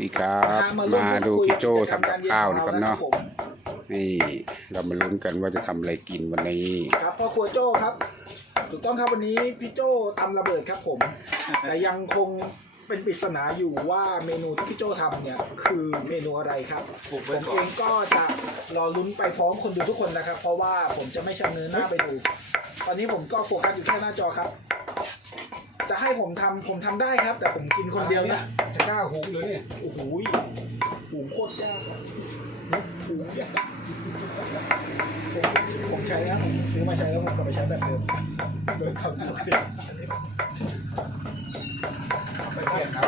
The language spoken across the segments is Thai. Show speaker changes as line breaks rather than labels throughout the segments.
ดีครับ
นะฮะร่ว
มาดู
พู
พี่โจ
กิจกรรม
ทำกับ
กร
ข้าว
ย็
นะครับ
ของ
เนาะ
ผม
นี่เรามาลุ้นกันว่าจะทำอะไรกินวันนี้
ครับพ่อครัวโจครับ ถูกต้องครับวันนี้พี่โจทำระเบิดครับผม แต่ยังคงเป็นปริศนาอยู่ว่าเมนูที่พี่โจทำเนี่ยคือเมนูอะไรครับผมเองก็จะรอลุ้นไปพร้อมคนดูทุกคนนะครับ เพราะว่าผมจะไม่ชะเง้อหน้าไปดู ตอนนี้ผมก็โฟกัสอยู่แค่หน้าจอครับ จะให้ผมทำผมทำได้ครับ แต่ผมกินคนเดียวนะ
จะกล้าหุงเลยเนี่ย
โอ้โหหูโคตรยากอะหูยากผมผมใช้นะผมซื้อมาใช้แล้วผมกลับไปใช้แบบเดิมโดยเขาโอเค
ไปเปลี่ยนเอา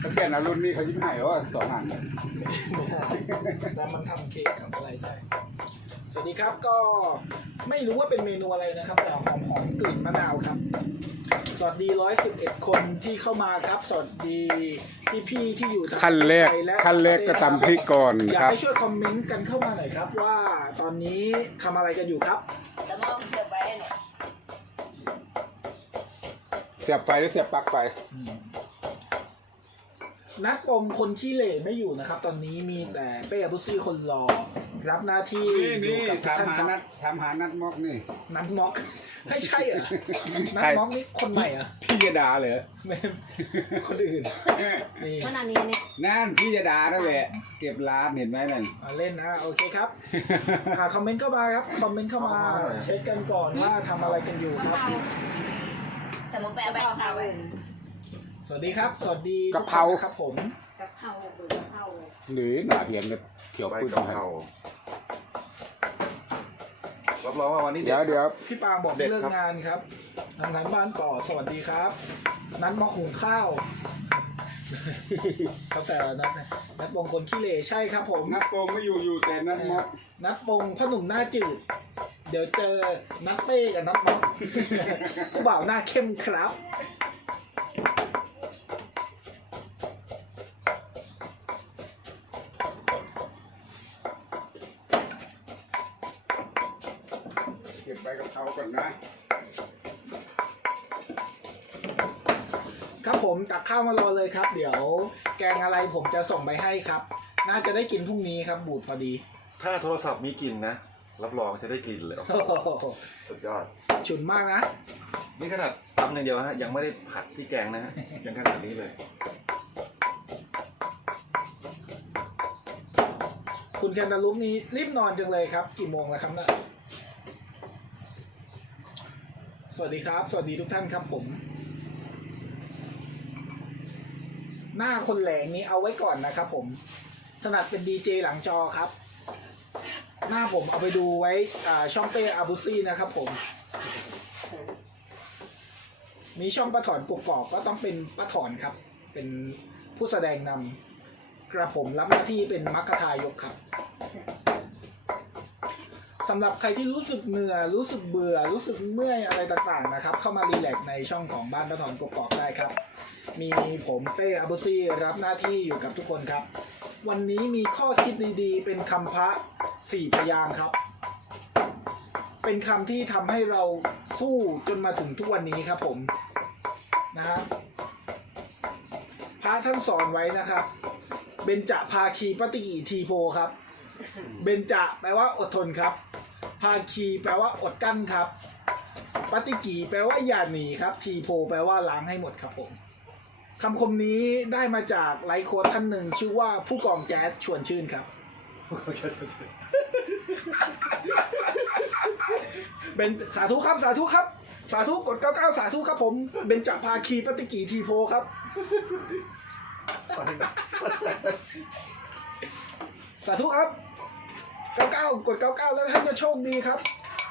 ไปเปลี่ยนเอารุ่นนี้เขายิ้มให้ว่าสองอัน
แต่มันทำเค้กทำอะไรได้ สวัสดีครับก็ไม่รู้ว่าเป็นเมนูอะไรนะครับแต่หอมหอมๆกลิ่นมะนาวครับ สวัสดี111คนที่เข้ามาครับ สวัสดีพี่พี่ๆที่อยู่ทาง
ขั้นแรก
ไทยและ
ขั้นแรกก็ตำพริกก่อน
อยา
ค
ก
รับ
ให้ช่วยคอมเมนต์กันเข้ามาหน่อยครับ ว่าตอนนี้ทำอะไรกันอยู่ครับ
แต่มองเสียบไว้เนี่ย
เสียบไฟหรือเสียบปลั๊กไฟ
นัดปมคนขี้เหร่ไม่อยู่นะครับ ตอนนี้มีแต่เป้อาบุซี่คนรอ รับหน้าที่
นี่
อยู่
นี่
กับทุก
ถาม
ท่าน
หา
ครับ
นัดถามหานัดมอกนี่
นัดม็อก ไม่ใช่เหรอนัด
ใคร
ม็อกนี่คนใหม่เหรอ
พี่ยดาเหรอ
ไม่คนอื่นนี่
มันอันนี้เนี่ย
นั่นพี่ยดานั่นแหละเก็บร้านเห็นไหมนั่น
อ่าเล่นนะโอเคครับอ่าคอมเมนต์เข้ามาครับคอมเมนต์เข้ามาเช็คกันก่อนว่าทำอะไรกันอยู่ครับ
แต่มันไปเอาไปเอาข้าวไว้
สวัสดีครับ สวัสดี
กะเพรา
ทุท่นนะครับผม
กับข้าวเปิดกับข้าว
หรือหนาเพียงกับเขียว
ใบ
ปุ้ย
กะเพรา รับรองว่าวันนี้
เดี๋ยวเดี๋ยว
พี่ปางบอก
เด็ด
เลิก
ครับ
งานครับทำงานบ้านต่อสวัสดีครับ นัดม็อกหุงข้าวเขาแซวนัดนะนัดบงคนขี้เหร่ใช่ครับผม
นัดตรงไม่อยู่อยู่แต่นัดมอก
นัดปงพ่อหนุ่มหน้าจืด เดี๋ยวเจอนัดเป้กับนัดม็อกผู้บ่าวหน้าเข้มครับ
ก็บใบกะเพราก่อนนะ
ครับผมตักข้าวมารอเลยครับ เดี๋ยวแกงอะไรผมจะส่งไปให้ครับ น่าจะได้กินพรุ่งนี้ครับ บูดพอดี
ถ้าโทรศัพท์มีกลิ่นนะ รับรองจะได้กลิ่นเลย
โอ้โห
สุดยอด
ฉุนมากนะ
นี่ขนาดทำอย่างเดียวฮะยังไม่ได้ผัดที่แกงนะฮะยังขนาดนี้เลย
คุณแคนตาลูปนี้รีบนอนจังเลยครับ กี่โมงแล้วครับเนะ สวัสดีครับ สวัสดีทุกท่านครับผม หน้าคนแหลงนี้เอาไว้ก่อนนะครับผมถนัดเป็นดีเจหลังจอครับ หน้าผมเอาไปดูไว้อ่าช่องเป้อาบุซี่นะครับผม มีช่องป้าถอนกกอกก็ต้องเป็นป้าถอนครับ เป็นผู้แสดงนำกระผมรับหน้าที่เป็นมัคคทายกครับ สำหรับใครที่รู้สึกเหนื่อยรู้สึกเบื่อ รู้สึกเมื่อยอะไรต่างๆนะครับ เข้ามารีแลกซ์ในช่องของบ้านป้าถอนกกอกได้ครับ มีผมเป้อาบุซี่รับหน้าที่อยู่กับทุกคนครับ วันนี้มีข้อคิดดีๆ เป็นคำพระสี่พยางค์ครับ เป็นคำที่ทำให้เราสู้จนมาถึงทุกวันนี้ครับผมนะฮะพระท่านสอนไว้นะครับเบญจภาคีปฏิกิทีโพครับ เบญจแปลว่าอดทนครับ ภาคีแปลว่าอดกั้นครับ ปฏิกิแปลว่าอย่าหนีครับ ทีโพ แปลว่าล้างให้หมดครับผมคำคมนี้ได้มาจากไลฟ์โค้ดท่านหนึ่งชื่อว่าผู้กองแจ๊สชวนชื่นครับ เป็นสาธุครับสาธุครับ สาธุกดเก้าเก้าสาธุครับผมเบญจภาคีปฏิกีทีโพครับสาธุครับ เก้าเก้ากดเก้าเก้าแล้วท่านจะโชคดีครับ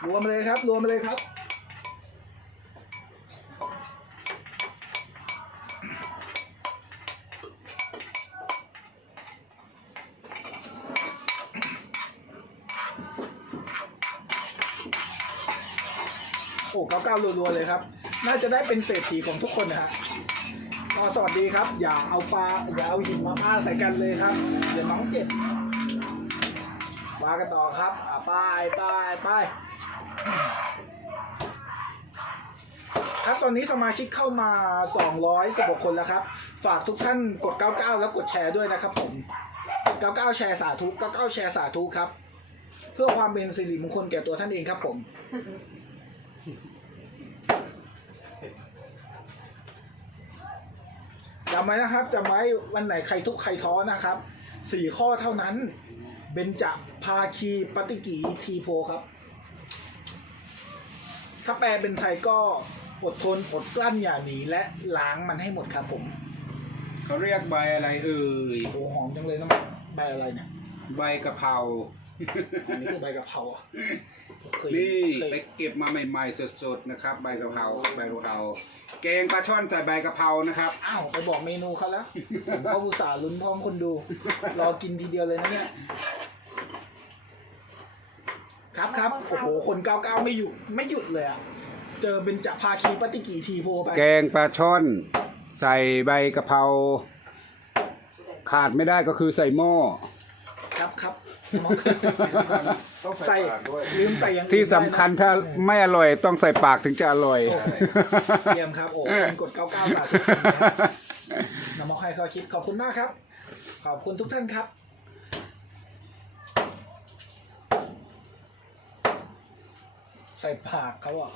รวมเลยครับ รวมเลยครับ โอ้เก้าเก้ารัวๆเลยครับ น่าจะได้เป็นเศรษฐีของทุกคนนะฮะก็สวัสดีครับ อย่าเอาปลาอย่าเอาหินมาป้าใส่กันเลยครับ เดี๋ยวน้องเจ็บ มากันต่อครับ อ่าไปไปไปครครับตอนนี้สมาชิกเข้ามา 216 คนแล้วครับ ฝากทุกท่านกด 99 แล้วกดแชร์ด้วยนะครับผม 99 แชร์สาธุ 99 แชร์สาธุครับ เพื่อความเป็นสิริมงคลแก่ตัวท่านเองครับผม จำไว้นะครับจำไว้วันไหนใครทุกข์ใครท้อนะครับสี่ข้อเท่านั้น เบญจ ภาคีปฏิกีทีโพครับ ถ้าแปลเป็นไทยก็อดทนอดกลั้นอย่าหนีและล้างมันให้หมดครับผม
เขาเรียกใบอะไรเอ่ย
โอ้หอมจังเลยนะใบอะไรเนี่ย
ใบกะเพรา
อันนี้คือใบกะเพราอะเคย
นี่
เคย
ไปเก็บมาใหม่ๆสดๆนะครับ ใบกะเพราใบกะเพราแกงปลาช่อนใส่ใบกะเพรานะครับ
อ้าวไปบอกเมนูเขาแล้วผมก็อุตส่าห์ลุ้นพร้อมคนดู รอกินทีเดียวเลยนะเนี่ย ครับครับโอ้โหคนก้าวก้าวไม่หยุดไม่หยุดเลยอะเจอเป็นจะพาคีปฏิกีทีโพไป
แกงปลาช่อน ใส่ใบกะเพราขาดไม่ได้ก็คือใส่หม้อ
ครับครับ
ต้อง
ใส่
ใส่ปากด้วย
ลืมใส่อย่างอื่น
ที่สำคัญถ้าไม่อร่อยต้องใส่ปากถึงจะอร่อย
เยี่ยมครับโอ้คนกดเก้าเก้าสาธุนะครับนำมาให้เขาคิดขอบคุณมากครับ ขอบคุณทุกท่านครับ ใส่ปากเขาอะ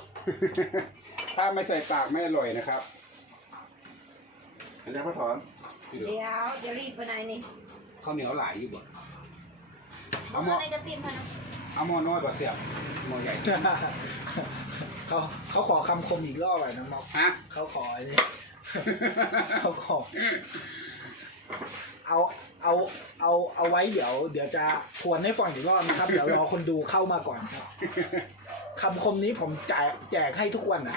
ถ้าไม่ใส่ปากไม่อร่อยนะครับ
อันนี้พ่อถอน
เดี๋ยวจะรีบไปไหนนี่
ข้าวเหนียวหลายอยู่บ่
เอามาในกระติมพะนะ
เอาหม้อน้อยบ่เสียบหม้อใหญ่
เขาเขาขอคำคมอีกรอบหน่อยนะม็อก
ฮะ
เขาขอไอ้นี่เขาขอ เอาเอาเอาเอาไว้เดี๋ยว เดี๋ยวจะทวนให้ฟังอีกรอบนะครับ เดี๋ยวรอคนดูเข้ามาก่อนครับ คำคมนี้ผมแจกแจกให้ทุกวันนะ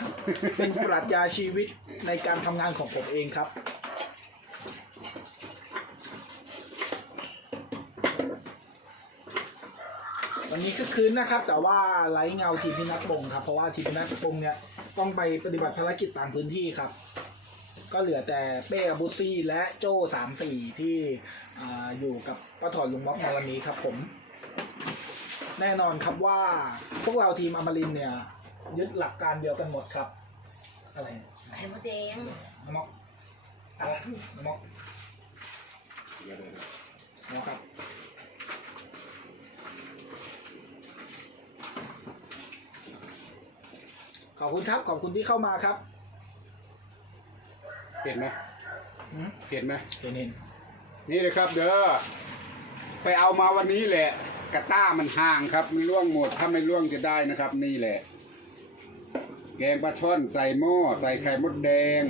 เป็นปรัชญาชีวิตในการทำงานของผมเองครับ วันนี้ก็คืนนะครับ แต่ว่าไร้เงาทีมพินัทบงครับ เพราะว่าทีมพินัทบงเนี่ยต้องไปปฏิบัติภารกิจต่างพื้นที่ครับ ก็เหลือแต่เป้บุซี่และโจ้สามสี่ที่ออยู่กับป้าถอนลุงม็อกในวันนี้ครับผม แน่นอนครับว่าพวกเราทีมอมรินทร์เนี่ย ยึดหลักการเดียวกันหมดครับ อะไรเนี่ย
ไข่มดแดง
น้ำม็อกน้ำม็อกน้ำม็อกครับขอบคุณครับขอบคุณที่เข้ามาครับ
เห็นไหม
หืม
เห็นไหม
เห็นเห็น
นี่เลยครับ เด้อไปเอามาวันนี้แหละ กระต้ามันห่างครับไม่ร่วงหมดถ้าไม่ร่วงจะได้นะครับนี่แหละ แกงปลาช่อนใส่หม้อใส่ไข่มดแดง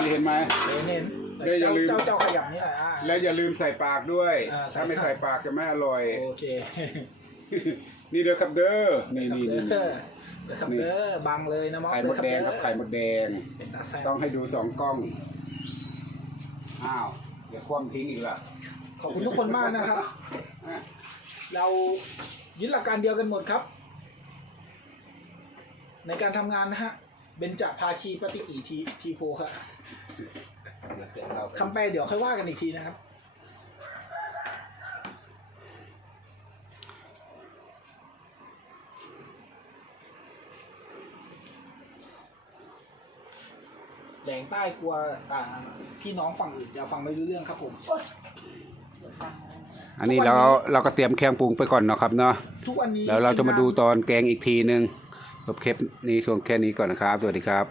นี่เห็นไหม
เห็นเห็น
เดี๋ยวอย่าลืม
เจ้าเจ้าขยับนี่หน่อยอะ
แล้วอย่าลืมใส่ปากด้วย
อ่าใส่
ถ้าไม่ใส่ปากจะไม่อร่อย
โอเค
นี่เด้อครับเด้อนี่นี่นี่
เด้อเด้อครับเด้อบังเลยนะม็อก
ไข่มดแดงครับไข่มดแดง
เป็นตาแซ่บ
ต้องให้ดูสองกล้อง อ้าวเดี๋ยวคว่ำทิ้งอีกละ
ขอบคุณทุกคนมากนะครับ เรายึดหลักการเดียวกันหมดครับ ในการทำงานนะฮะเบญจภาคีปฏิกีทีทีโพครับคำแปลเดี๋ยวค่อยว่ากันอีกทีนะครับ แหลงใต้กลัวอ่พี่น้องฝั่งอื่นจะฟังไม่รู้เรื่องครับผม
อันนี้เราเราก็เตรียมเครื่องปรุงไปก่อนเนาะครับเนาะ
ทุกวันนี้
แล้วเราจะมาดูตอนแกงอีกทีนึงจบคลิปนี้ช่วงแค่นี้ก่อนนะครับ สวัสดีครับ